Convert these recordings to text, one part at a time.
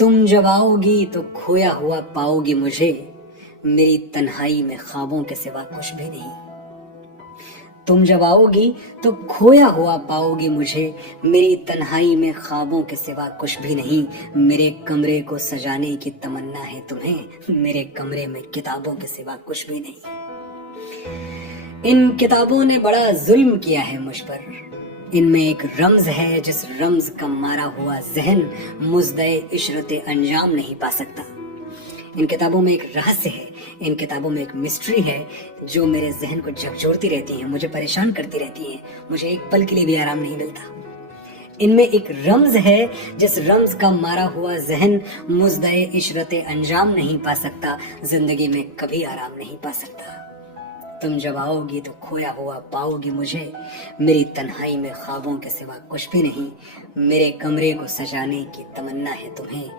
तुम जब आओगी तो खोया हुआ पाओगी मुझे, मेरी तन्हाई में ख्वाबों के सिवा कुछ भी नहीं। तुम जब आओगी तो खोया हुआ पाओगी मुझे, मेरी तन्हाई में ख्वाबों के सिवा कुछ भी नहीं। मेरे कमरे को सजाने की तमन्ना है तुम्हें, मेरे कमरे में किताबों के सिवा कुछ भी नहीं। इन किताबों ने बड़ा जुल्म किया है मुझ पर, इनमें एक रम्ज है जिस रम्ज का मारा हुआ जहन मुज़्दए इशरते अंजाम नहीं पा सकता। इन किताबों में एक रहस्य है, इन किताबों में एक मिस्ट्री है जो मेरे जहन को झकझोरती रहती है, मुझे परेशान करती रहती है, मुझे एक पल के लिए भी आराम नहीं मिलता। इनमें एक रम्ज है जिस रम्ज का मारा हुआ जहन मुज़्दए इशरते अंजाम नहीं पा सकता, जिंदगी में कभी आराम नहीं पा सकता। तुम जब आओगी तो खोया हुआ पाओगी मुझे, मेरी तन्हाई में ख्वाबों के सिवा कुछ भी नहीं। मेरे कमरे को सजाने की तमन्ना है तुम्हें,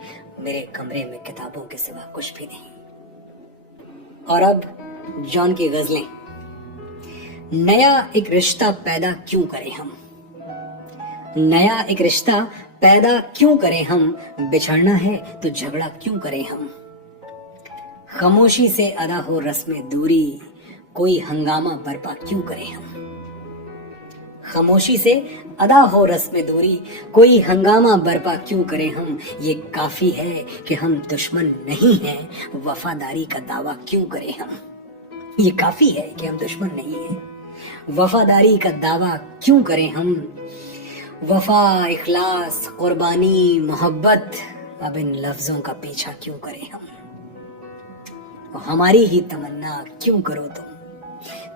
मेरे कमरे में किताबों के सिवा कुछ भी नहीं। और अब जॉन की गजलें। नया एक रिश्ता पैदा क्यों करें हम, नया एक रिश्ता पैदा क्यों करें हम, बिछड़ना है तो झगड़ा क्यों करें हम। खामोशी से अदा हो रस्म दूरी, कोई हंगामा बर्पा क्यों करें हम। खामोशी से अदा हो रस्म दूरी, कोई हंगामा बर्पा क्यों करें हम। ये काफी है कि हम दुश्मन नहीं हैं, वफादारी का दावा क्यों करें हम। ये काफी है कि हम दुश्मन नहीं हैं, वफादारी का दावा क्यों करें हम। वफा, इखलास, कुर्बानी, मोहब्बत, अब इन लफ्जों का पीछा क्यों करें हम। हमारी ही तमन्ना क्यों करो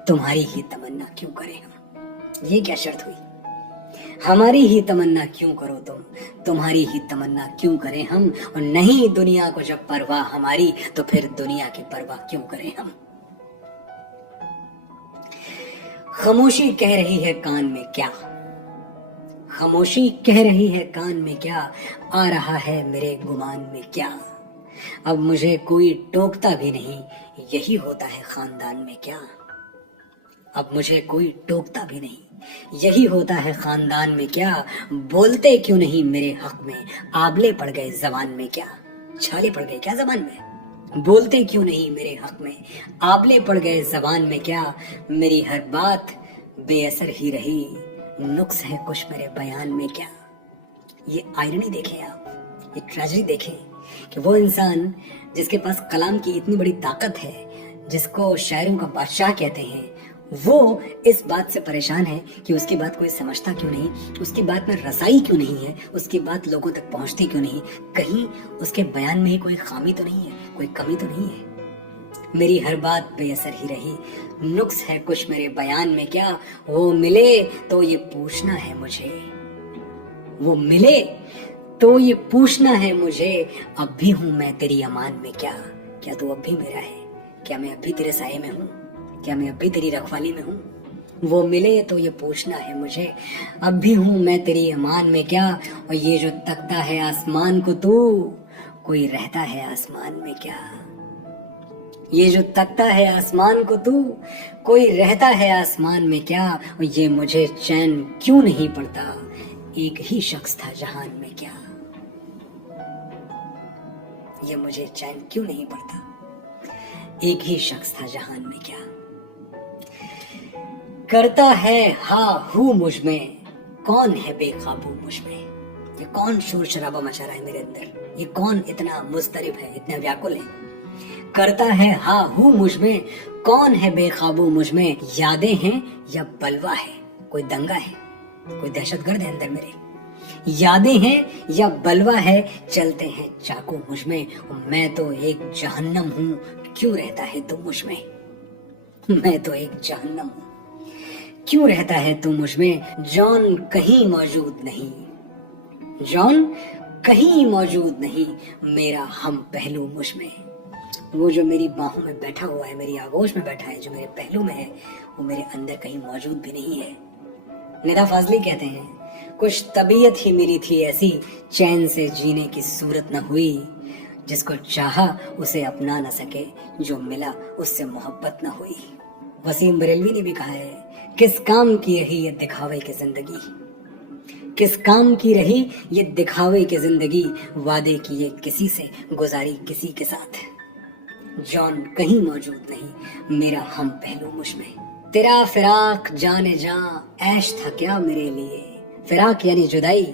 तुम्हारी ही तमन्ना क्यों करें हम। ये क्या शर्त हुई, हमारी ही तमन्ना क्यों करो तुम्हारी ही तमन्ना क्यों करें हम। और नहीं दुनिया को जब परवाह हमारी, तो फिर दुनिया की परवाह क्यों करें हम। खामोशी कह रही है कान में क्या, खामोशी कह रही है कान में क्या, आ रहा है मेरे गुमान में क्या। अब मुझे कोई टोकता भी नहीं, यही होता है खानदान में क्या। अब मुझे कोई टोकता भी नहीं, यही होता है खानदान में क्या। बोलते क्यों नहीं मेरे हक में, आबले पड़ गए जबान में क्या। छाले पड़ गए क्या जबान में, बोलते क्यों नहीं मेरे हक में, आबले पड़ गए जबान में क्या। मेरी हर बात बेअसर ही रही, नुक्स है कुछ मेरे बयान में क्या। ये आयरनी देखें आप, ये ट्रेजेडी देखें कि वो इंसान जिसके पास कलाम की इतनी बड़ी ताकत है, जिसको शायरों का बादशाह कहते हैं, वो इस बात से परेशान है कि उसकी बात कोई समझता क्यों नहीं, उसकी बात में रसाई क्यों नहीं है, उसकी बात लोगों तक पहुंचती क्यों नहीं। कहीं उसके बयान में ही कोई खामी तो नहीं है, कोई कमी तो नहीं है। मेरी हर बात बेअसर ही रही, नुक्स है कुछ मेरे बयान में क्या। वो मिले तो ये पूछना है मुझे, वो मिले तो ये पूछना है मुझे, अब भी हूं मैं तेरी अमान में क्या। क्या तू अब भी मेरा है, क्या मैं अब भी तेरे साये में हूँ, क्या मैं अब भी तेरी रखवाली में हूँ। वो मिले तो ये पूछना है मुझे, अब भी हूँ मैं तेरी अमान में क्या। और ये जो तकता है आसमान को तू, कोई रहता है आसमान में क्या। ये जो तकता है आसमान को तू, कोई रहता है आसमान में क्या। और ये मुझे चैन क्यों नहीं पड़ता, एक ही शख्स था जहान में क्या। ये मुझे चैन क्यों नहीं पड़ता, एक ही शख्स था जहान में क्या। करता है हा हूँ मुझ में, कौन है बेकाबू मुझ में। ये कौन शोर शराबा मचा रहा है मेरे अंदर, ये कौन इतना मुस्तरिब है, इतना व्याकुल है। करता है हा हूँ मुझ में, कौन है बेकाबू मुझ में। यादें हैं या बलवा है, कोई दंगा है, कोई दहशतगर्द है अंदर मेरे। यादें हैं या बलवा है, चलते हैं चाकू मुझ में। मैं तो एक जहन्नम हूँ, क्यों रहता है तू मुझ में। मैं तो एक जहन्नम हूँ, क्यों रहता है तू मुझ में। जॉन कहीं मौजूद नहीं, जॉन कहीं मौजूद नहीं, मेरा हम पहलू मुझ में। वो जो मेरी बाहों में बैठा हुआ है, मेरी आगोश में बैठा है, जो मेरे पहलू में है, वो मेरे अंदर कहीं मौजूद भी नहीं है। निदा फाजली कहते हैं, कुछ तबीयत ही मेरी थी ऐसी, चैन से जीने की सूरत न हुई। जिसको चाहा उसे अपना न सके, जो मिला उससे मोहब्बत न हुई। वसीम बरेलवी ने भी कहा है, किस काम की यही ये दिखावे की जिंदगी, किस काम की रही ये दिखावे की जिंदगी, वादे किए किसी से, गुजारी किसी के साथ। जॉन कहीं मौजूद नहीं, मेरा हम पहलू मुझ में। तेरा फिराक जाने जा, ऐश था क्या मेरे लिए। फिराक यानी जुदाई,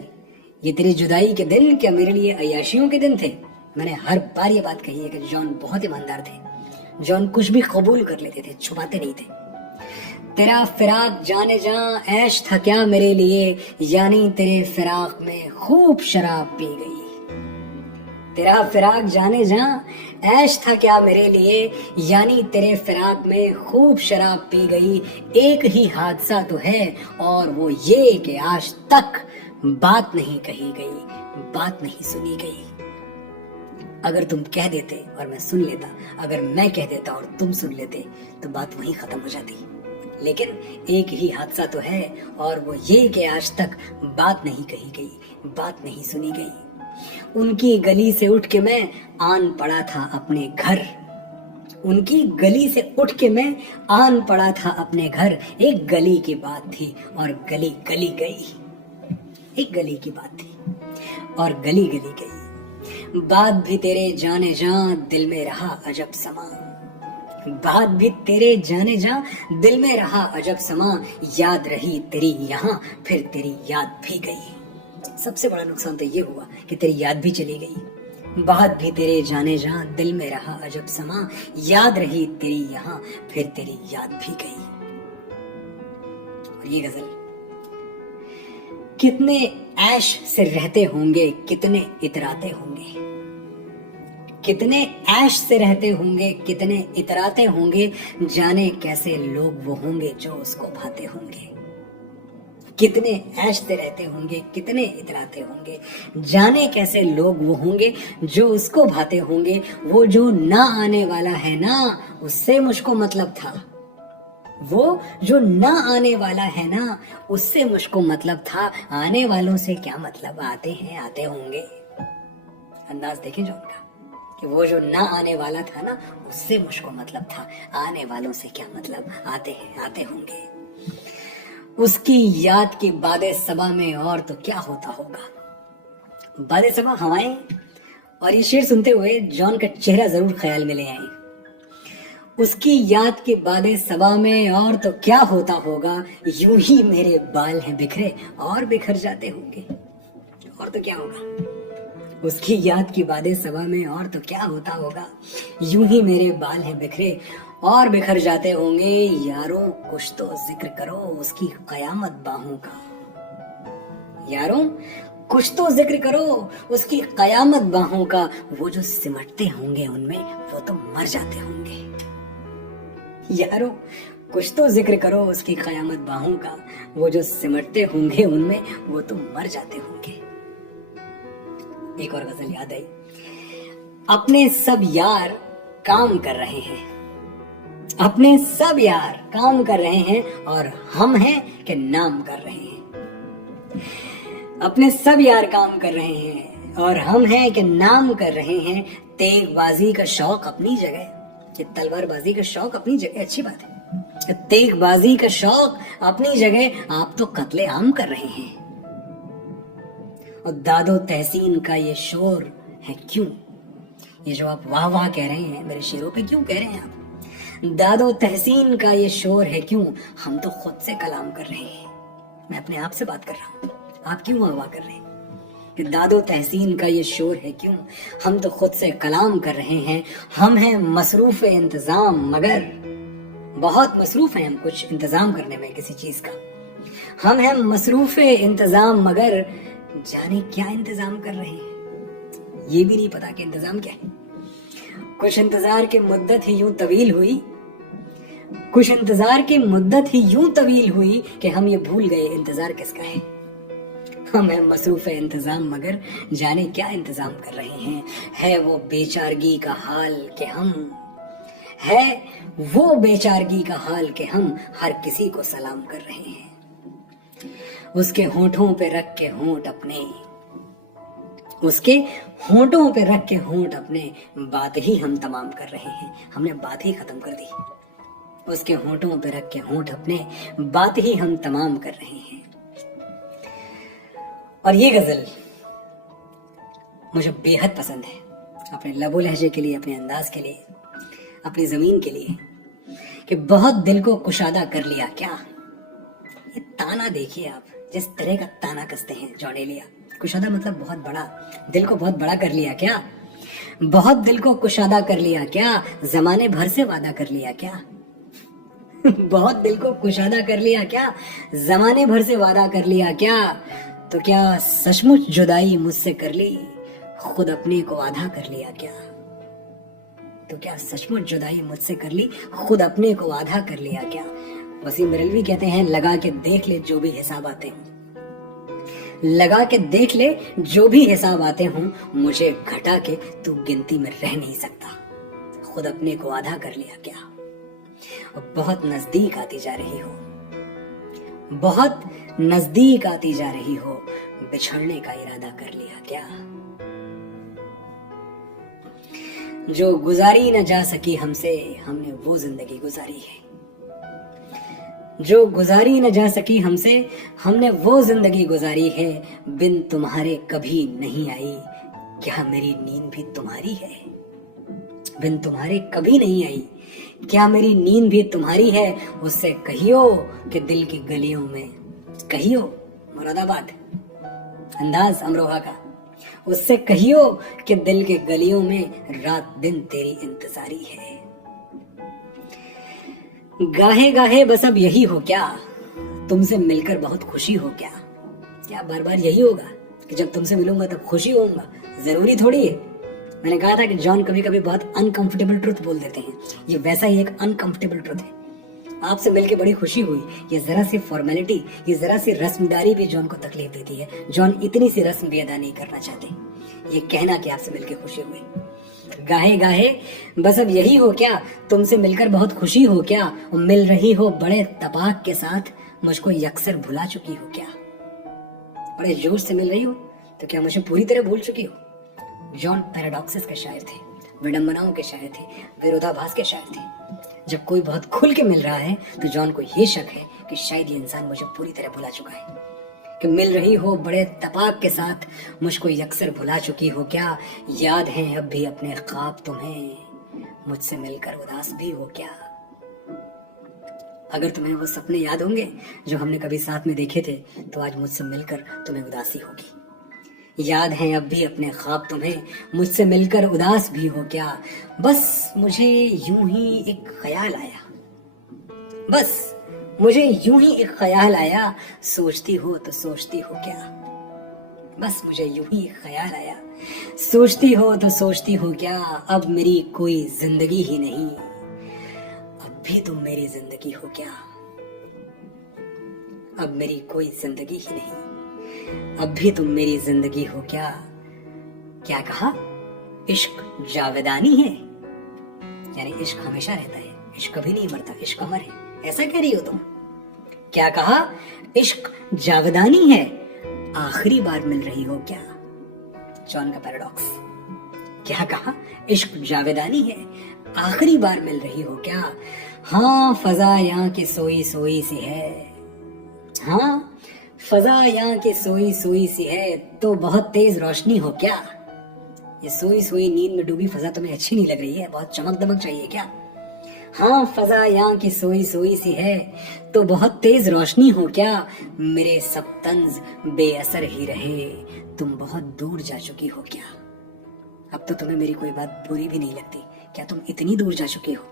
ये तेरी जुदाई के दिन क्या मेरे लिए अय्याशियों के दिन थे। मैंने हर बार ये बात कही है कि जॉन बहुत ईमानदार थे। जॉन कुछ भी कबूल कर लेते थे, छुपाते नहीं थे। तेरा फिराक जाने जा, ऐश था क्या मेरे लिए, यानी तेरे फिराक में खूब शराब पी गई। तेरा फिराक जाने जा, ऐश था क्या मेरे लिए, यानी तेरे फिराक में खूब शराब पी गई। एक ही हादसा तो है और वो ये कि आज तक बात नहीं कही गई, बात नहीं सुनी गई। अगर तुम कह देते और मैं सुन लेता, अगर मैं कह देता और तुम सुन लेते, तो बात वहीं खत्म हो जाती। लेकिन एक ही हादसा तो है और वो ये कि आज तक बात नहीं कही गई, बात नहीं सुनी गई। उनकी गली से उठ के मैं आन पड़ा था अपने घर। उनकी गली से उठ के मैं आन पड़ा था अपने घर। एक गली की बात थी और गली गली गई। एक गली की बात थी और गली गली गई। बात भी तेरे जाने जा, दिल में रहा अजब समा। बात भी तेरे जाने जा, दिल में रहा अजब समा। याद रही तेरी यहाँ, फिर तेरी याद भी गई। सबसे बड़ा नुकसान तो ये हुआ कि तेरी याद भी चली गई। बात भी तेरे जाने जा, दिल में रहा अजब समा। याद रही तेरी यहाँ, फिर तेरी याद भी गई। और ये गजल, कितने ऐश से रहते होंगे, कितने इतराते होंगे। कितने ऐश से रहते होंगे, कितने इतराते होंगे। जाने कैसे लोग वो होंगे जो उसको भाते होंगे। कितने ऐश से रहते होंगे, कितने इतराते होंगे। जाने कैसे लोग वो होंगे जो उसको भाते होंगे। वो जो ना आने वाला है ना, उससे मुझको मतलब था। वो जो ना आने वाला है ना, उससे मुझको मतलब था। आने वालों से क्या मतलब, आते हैं आते होंगे। अंदाज देखें जो उनका, कि वो जो ना आने वाला था ना, उससे मुझको मतलब था। आने वालों से क्या मतलब, आते हैं आते होंगे। उसकी याद की बादे सबा में और तो क्या होता होगा। बादे सबा हवाएं। और ये शेर सुनते हुए जॉन का चेहरा जरूर ख्याल में ले आए। उसकी याद के बादे सबा में और तो क्या होता होगा। यूं ही मेरे बाल हैं बिखरे और बिखर जाते होंगे। और तो क्या होगा। उसकी याद की बातें सभा में और तो क्या होता होगा। यूं ही मेरे बाल हैं बिखरे और बिखर जाते होंगे। यारों कुछ तो जिक्र करो उसकी कयामत बाहों का। यारों कुछ तो जिक्र करो उसकी कयामत बाहों का। वो जो सिमटते होंगे उनमें, वो तो मर जाते होंगे। यारों कुछ तो जिक्र करो उसकी कयामत बाहों का। वो जो सिमटते होंगे उनमें, वो तो मर जाते होंगे। एक और गजल याद आई। अपने सब यार काम कर रहे हैं। अपने सब यार काम कर रहे हैं और हम हैं कि नाम कर रहे हैं। अपने सब यार काम कर रहे हैं और हम हैं कि नाम कर रहे हैं। तेगबाजी का शौक अपनी जगह, कि तलवारबाजी का शौक अपनी जगह, अच्छी बात है। तेगबाजी का शौक अपनी जगह, आप तो कत्ले आम कर रहे हैं। और दादो तहसीन का ये शोर है क्यों। ये जो आप वाह वाह कह रहे हैं मेरे शेरों पे, क्यों कह रहे हैं आप। दादो तहसीन का ये शोर है क्यों। हम तो खुद से कलाम कर रहे हैं। मैं अपने आप से बात कर रहा हूँ, आप क्यों वाह वाह कर रहे हैं। कि दादो तहसीन का ये शोर है क्यों। हम तो खुद से कलाम कर रहे हैं। हम हैं मसरूफ इंतजाम, मगर बहुत मसरूफ हैं हम कुछ इंतजाम करने में किसी चीज का। हम हैं मसरूफ इंतजाम, मगर जाने क्या इंतजाम कर रहे हैं। ये भी नहीं पता कि इंतजाम क्या है। कुछ इंतजार की मुद्दत ही यूं तवील हुई। कुछ इंतजार की मुद्दत ही यूं तवील हुई कि हम ये भूल गए इंतजार किसका है। हम हैं मसरूफ इंतजाम, मगर जाने क्या इंतजाम कर रहे हैं। है वो बेचारगी का हाल कि हम, है वो बेचारगी का हाल कि हम हर किसी को सलाम कर रहे हैं। उसके होठों पे रख के होंठ अपने, उसके होठों पे रख के होंठ अपने, बात ही हम तमाम कर रहे हैं। हमने बात ही खत्म कर दी। उसके होठों पे रख के होंठ अपने, बात ही हम तमाम कर रहे हैं। और ये गजल मुझे बेहद पसंद है, अपने लबो लहजे के लिए, अपने अंदाज के लिए, अपनी जमीन के लिए, कि बहुत दिल को कुशादा कर लिया क्या। ये ताना देखिए आप, जिस तरह का ताना कसते हैं जॉन एलिया। कुशादा मतलब बहुत बड़ा, दिल को बहुत बड़ा कर लिया क्या, बहुत दिल को कुशादा कर लिया क्या, जमाने भर से वादा कर लिया क्या। बहुत दिल को कुशादा कर लिया क्या, जमाने भर से वादा कर लिया क्या। तो क्या सचमुच जुदाई मुझसे कर ली, खुद अपने को आधा कर लिया क्या। तो क्या सचमुच जुदाई मुझसे कर ली, खुद अपने को आधा कर लिया क्या। वसीम बरेलवी कहते हैं, लगा के देख ले जो भी हिसाब आते हों, लगा के देख ले जो भी हिसाब आते हों, मुझे घटा के तू गिनती में रह नहीं सकता, खुद अपने को आधा कर लिया क्या। और बहुत नजदीक आती जा रही हो, बहुत नजदीक आती जा रही हो, बिछड़ने का इरादा कर लिया क्या। जो गुजारी न जा सकी हमसे, हमने वो जिंदगी गुजारी है। जो गुजारी न जा सकी हमसे, हमने वो जिंदगी गुजारी है। बिन तुम्हारे कभी नहीं आई, क्या मेरी नींद भी तुम्हारी है। बिन तुम्हारे कभी नहीं आई, क्या मेरी नींद भी तुम्हारी है। उससे कहियो कि दिल की गलियों में, कहियो मुरादाबाद अंदाज अमरोहा का, उससे कहियो कि दिल के गलियों में रात दिन तेरी इंतजारी है। गाहे गाहे बस अब यही हो क्या, तुमसे मिलकर बहुत खुशी हो क्या। क्या बार बार यही होगा कि जब तुमसे मिलूंगा तब खुशी होऊंगा, जरूरी थोड़ी है। मैंने कहा था कि जॉन कभी कभी बहुत अनकंफर्टेबल ट्रुथ बोल देते हैं, ये वैसा ही एक अनकंफर्टेबल ट्रुथ है। आपसे मिलके बड़ी खुशी हुई, ये जरा सी फॉर्मेलिटी, ये जरा सी रस्मदारी भी जॉन को तकलीफ देती है। जॉन इतनी सी रस्म भी अदा नहीं करना चाहते, ये कहना कि आपसे मिलके खुशी हुई। गाहे गाहे बस अब यही हो क्या, तुमसे मिलकर बहुत खुशी हो क्या। और मिल रही हो बड़े तपाक के साथ, मुझको यकसर भुला चुकी हो क्या। बड़े जोश से मिल रही हो तो क्या मुझे पूरी तरह भूल चुकी हो। जॉन पैराडॉक्सेस के शायर थे, विडंबनाओं के शायर थे, विरोधाभास के शायर थे। जब कोई बहुत खुल के मिल रहा है तो जॉन को यह शक है कि शायद ये इंसान मुझे पूरी तरह भुला चुका है। कि मिल रही हो बड़े तपाक के साथ, मुझको यकसर भुला चुकी हो क्या। याद है अब भी अपने ख्वाब तुम्हें, मुझसे मिलकर उदास भी हो क्या। अगर तुम्हें वो सपने याद होंगे जो हमने कभी साथ में देखे थे, तो आज मुझसे मिलकर तुम्हें उदासी होगी। याद है अब भी अपने ख्वाब तुम्हें, मुझसे मिलकर उदास भी हो क्या। बस मुझे यूं ही एक ख्याल आया, बस मुझे यूं ही एक ख्याल आया, सोचती हो तो सोचती हो क्या। बस मुझे यूं ही एक ख्याल आया, सोचती हो तो सोचती हो क्या। अब मेरी कोई जिंदगी ही नहीं, अब भी तुम मेरी जिंदगी हो क्या। अब मेरी कोई जिंदगी ही नहीं, अब भी तुम मेरी जिंदगी हो क्या। क्या कहा, इश्क जावेदानी है, यानी इश्क हमेशा रहता है, इश्क कभी नहीं मरता, इश्क अमर है, ऐसा कह रही हो तुम। क्या कहा, इश्क जावेदानी है, आखिरी बार मिल रही हो क्या। जॉन का पैराडॉक्स। क्या कहा, इश्क जावेदानी है, आखिरी बार मिल रही हो क्या। हाँ फजा यहाँ की सोई सोई सी है, हाँ फजा यहाँ की सोई सोई सी है, तो बहुत तेज रोशनी हो क्या। ये सोई सोई नींद में डूबी फजा तुम्हें अच्छी नहीं लग रही है, बहुत चमक दमक चाहिए क्या। हाँ फजा यहाँ की सोई सोई सी है, तो बहुत तेज रोशनी हो क्या। मेरे सब तंज बेअसर ही रहे, तुम बहुत दूर जा चुकी हो क्या। अब तो तुम्हें मेरी कोई बात बुरी भी नहीं लगती, क्या तुम इतनी दूर जा चुकी हो।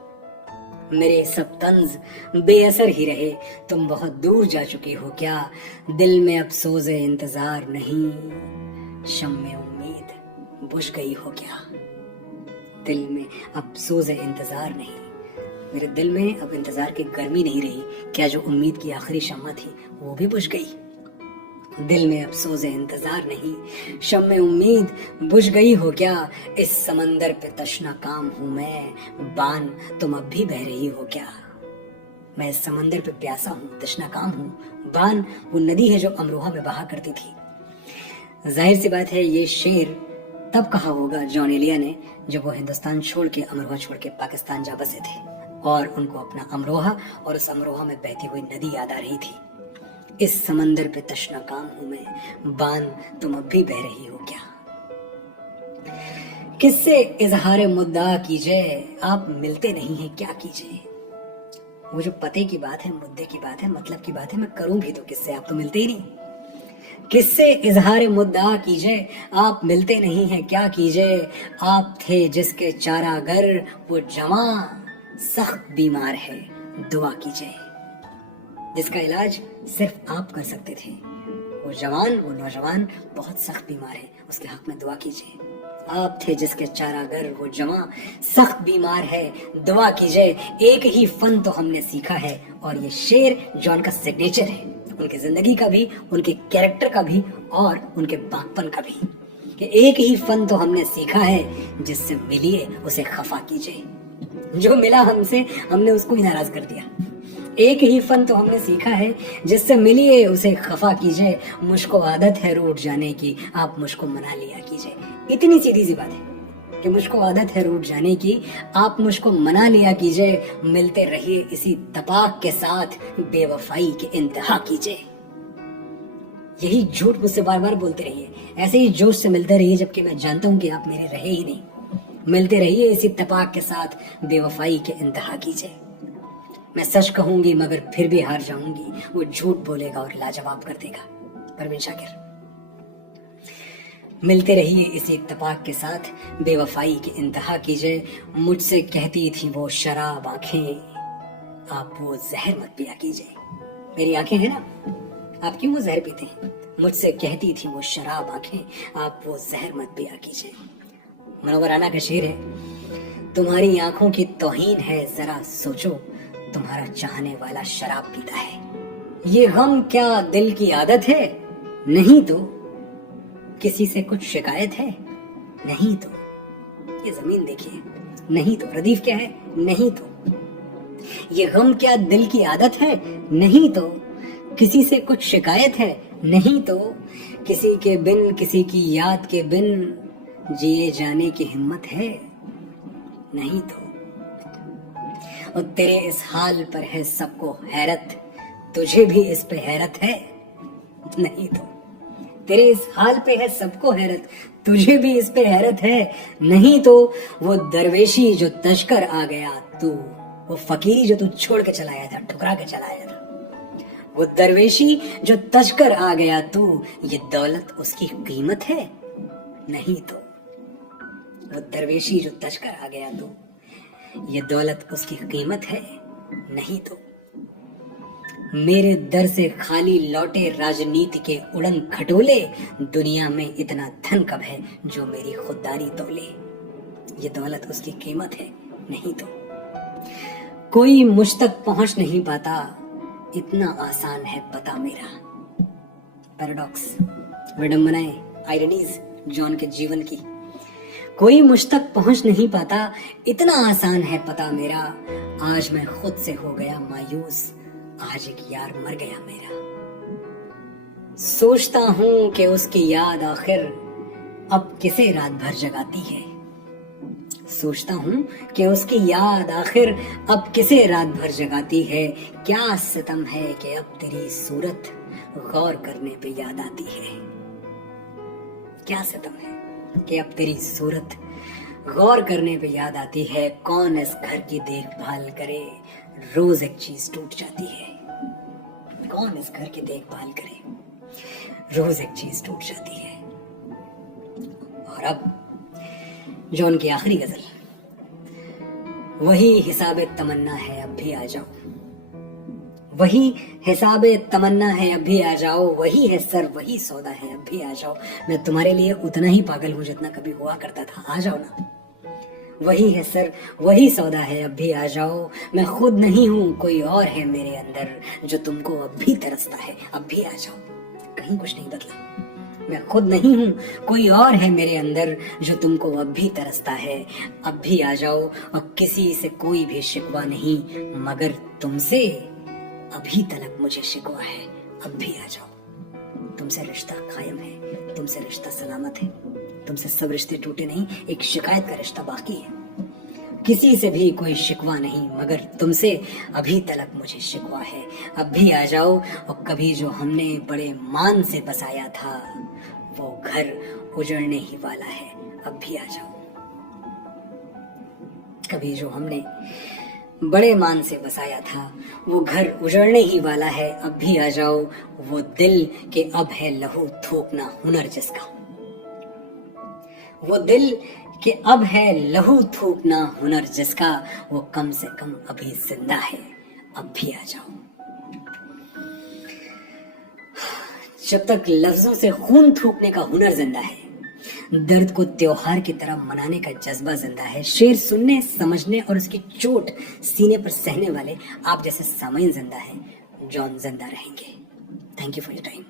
मेरे सब तंज बेअसर ही रहे, तुम बहुत दूर जा चुकी हो क्या। दिल में अब सोज़े इंतजार नहीं, शम्मे उम्मीद बुझ गई हो क्या। दिल में अब सोज़े इंतजार नहीं, मेरे दिल में अब इंतजार की गर्मी नहीं रही, क्या जो उम्मीद की आखिरी शम्मा थी वो भी बुझ गई। दिल में अब सोज़े इंतजार नहीं, शम्मे उम्मीद बुझ गई हो क्या। इस समंदर पे तशना काम हूं मैं, बान तुम अब भी बह रही हो क्या। मैं इस समंदर पे प्यासा हूँ, तशना काम हूँ, बान वो नदी है जो अमरोहा में बहा करती थी। जाहिर सी बात है ये शेर तब कहा होगा जॉन एलिया ने जब वो हिंदुस्तान छोड़ के, अमरोहा छोड़ के पाकिस्तान जा बसे थे और उनको अपना अमरोहा और उस अमरोहा में बहती हुई नदी याद आ रही थी। इस समंदर पे तशना काम हूं मैं, बान तुम अब भी बह रही हो क्या? किससे इजहार मुद्दा कीजिए, आप मिलते नहीं हैं क्या कीजिए? वो जो पते की बात है, मुद्दे की बात है, मतलब की बात है, मैं करूं भी तो किससे? आप तो मिलते ही नहीं। किससे इजहार मुद्दा कीजिए, आप मिलते नहीं हैं क्या कीजिए? आप थे जिसके चारागर, वो जवां सख्त बीमार है, दुआ कीजिए। जिसका इलाज सिर्फ आप कर सकते थे, वो जवान, वो नौजवान बहुत सख्त बीमार है, उसके हक में दुआ कीजिए। आप थे जिसके चारागर, वो जवां सख्त बीमार है, दुआ कीजिए। एक ही फन तो हमने सीखा है, और ये शेर जॉन का सिग्नेचर है, उनकी जिंदगी का भी, उनके कैरेक्टर का भी, और उनके बागपन का भी, कि एक ही फन तो हमने सीखा है, जिससे मिलिए उसे खफा कीजिए। जो मिला हमसे, हमने उसको ही नाराज कर दिया। एक ही फन तो हमने सीखा है, जिससे मिलिए उसे खफा कीजिए। मुझको आदत है रूठ जाने की, आप मुझको मना लिया कीजिए। इतनी सीधी सी बात है कि मुझको आदत है रूठ जाने की, आप मुझको मना लिया कीजिए। मिलते रहिए इसी तपाक के साथ, बेवफाई के इंतहा कीजिए। यही झूठ मुझसे बार बार बोलते रहिए, ऐसे ही जोश से मिलते रहिए, जबकि मैं जानता हूं कि आप मेरे रहे ही नहीं। मिलते रहिए इसी तपाक के साथ, बेवफाई के इंतहा कीजिए। मैं सच कहूंगी मगर फिर भी हार जाऊंगी, वो झूठ बोलेगा और लाजवाब कर देगा। परवीन शाकिर। मिलते रहिए इसी इत्तेफाक के साथ, बेवफाई की इंतहा कीजिए। मुझसे कहती थी वो शराब आंखें, आप वो जहर मत पिया कीजिए। मेरी आंखें हैं ना, आप क्यों वो जहर पीते हैं? मुझसे कहती थी वो शराब आंखें, आप वो जहर मत पिया कीजिए। मनोवर राना का शेर है, तुम्हारी आंखों की तौहीन है, जरा सोचो तुम्हारा चाहने वाला शराब पीता है। ये गम क्या दिल की आदत है? नहीं तो किसी से कुछ शिकायत है? नहीं तो ये जमीन देखिए, नहीं तो रदीफ क्या है? नहीं तो ये गम क्या दिल की आदत है? नहीं तो किसी से कुछ शिकायत है? नहीं तो किसी के बिन, किसी की याद के बिन जिए जाने की हिम्मत है? नहीं तो और तेरे इस हाल पर है सबको हैरत, तुझे भी इस पे हैरत है? नहीं तो तेरे इस हाल पे है सबको हैरत, तुझे भी इस पे हैरत है? नहीं तो वो दरवेशी जो तशकर आ गया तू, वो फकीरी जो तू छोड़ के चलाया था, ठुकरा के चलाया था, वो दरवेशी जो तशकर आ गया तू, ये दौलत उसकी कीमत है? नहीं तो वो दरवेशी जो तशकर आ गया तू, ये दौलत उसकी कीमत है? नहीं तो मेरे दर से खाली लौटे राजनीति के उड़न खटोले, दुनिया में इतना धन कब है जो मेरी खुददारी तोले? ये दौलत उसकी कीमत है? नहीं तो कोई मुझ तक पहुंच नहीं पाता, इतना आसान है पता मेरा। पैराडॉक्स, विडंबनाएं, आयरनीज जॉन के जीवन की। कोई मुझ तक पहुंच नहीं पाता, इतना आसान है पता मेरा। आज मैं खुद से हो गया मायूस, आज एक यार मर गया मेरा। सोचता हूं कि उसकी याद आखिर अब किसे रात भर जगाती है। सोचता हूं कि उसकी याद आखिर अब किसे रात भर जगाती है। क्या सितम है कि अब तेरी सूरत गौर करने पे याद आती है। क्या सितम है कि अब तेरी सूरत गौर करने पे याद आती है। कौन इस घर की देखभाल करे, रोज एक चीज टूट जाती है। कौन इस घर की देखभाल करे, रोज एक चीज टूट जाती है। और अब जॉन की आखिरी गजल, वही हिसाबे तमन्ना है अब भी आ जाओ, वही हिसाबे तमन्ना है अब भी आ जाओ, वही है सर वही सौदा है अब भी आ जाओ। मैं तुम्हारे लिए उतना ही पागल हूं जितना कभी हुआ करता था, आ जाओ ना। वही है सर वही सौदा है अब भी आ जाओ। मैं खुद नहीं हूं कोई और है मेरे अंदर जो तुमको अब भी तरसता है, अब भी आ जाओ। कहीं कुछ नहीं बदला। मैं खुद नहीं हूं कोई और है मेरे अंदर जो तुमको अब भी तरसता है, अब भी आ जाओ। और किसी से कोई भी शिकवा नहीं मगर तुमसे अभी तलक मुझे शिकवा है, अब भी आ जाओ। तुमसे रिश्ता कायम है, तुमसे रिश्ता सलामत है, तुमसे सब रिश्ते टूटे नहीं, एक शिकायत का रिश्ता बाकी है। किसी से भी कोई शिकवा नहीं, मगर तुमसे अभी तलक मुझे शिकवा है। अब भी आ जाओ, और कभी जो हमने बड़े मान से बसाया था वो घर उजड़ने ही वाला है। अब भी आ जाओ। कभी जो हमने बड़े मान से बसाया था वो घर उजड़ने ही वाला है। अब भी आ जाओ। वो दिल के अब है लहू थूकना हुनर जिसका, वो दिल के अब है लहू थूकना हुनर जिसका, वो कम से कम अभी जिंदा है। अब भी आ जाओ। जब तक लफ्जों से खून थूकने का हुनर जिंदा है, दर्द को त्योहार की तरह मनाने का जज्बा जिंदा है, शेर सुनने समझने और उसकी चोट सीने पर सहने वाले आप जैसे सामईन जिंदा है, जॉन जिंदा रहेंगे। Thank you for your time.